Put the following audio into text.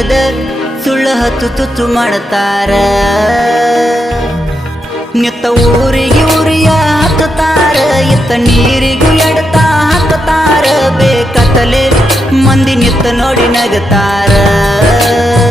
ತಿಳಿಯದ ಸುಳ್ಳು ಹತ್ತು ತುತ್ತು ಮಾಡ್ತಾರ ನಿತ್ತ ಊರಿಗೆ ಉರಿಯ ಹತ್ತತಾರ ಇತ್ತ ನೀರಿಗೂ ಎಡತಾ ಹಾಕತಾರ ಬೇಕತ್ತಲೆ ಮಂದಿ ನಿತ್ತ ನೋಡಿ ನಗತಾರ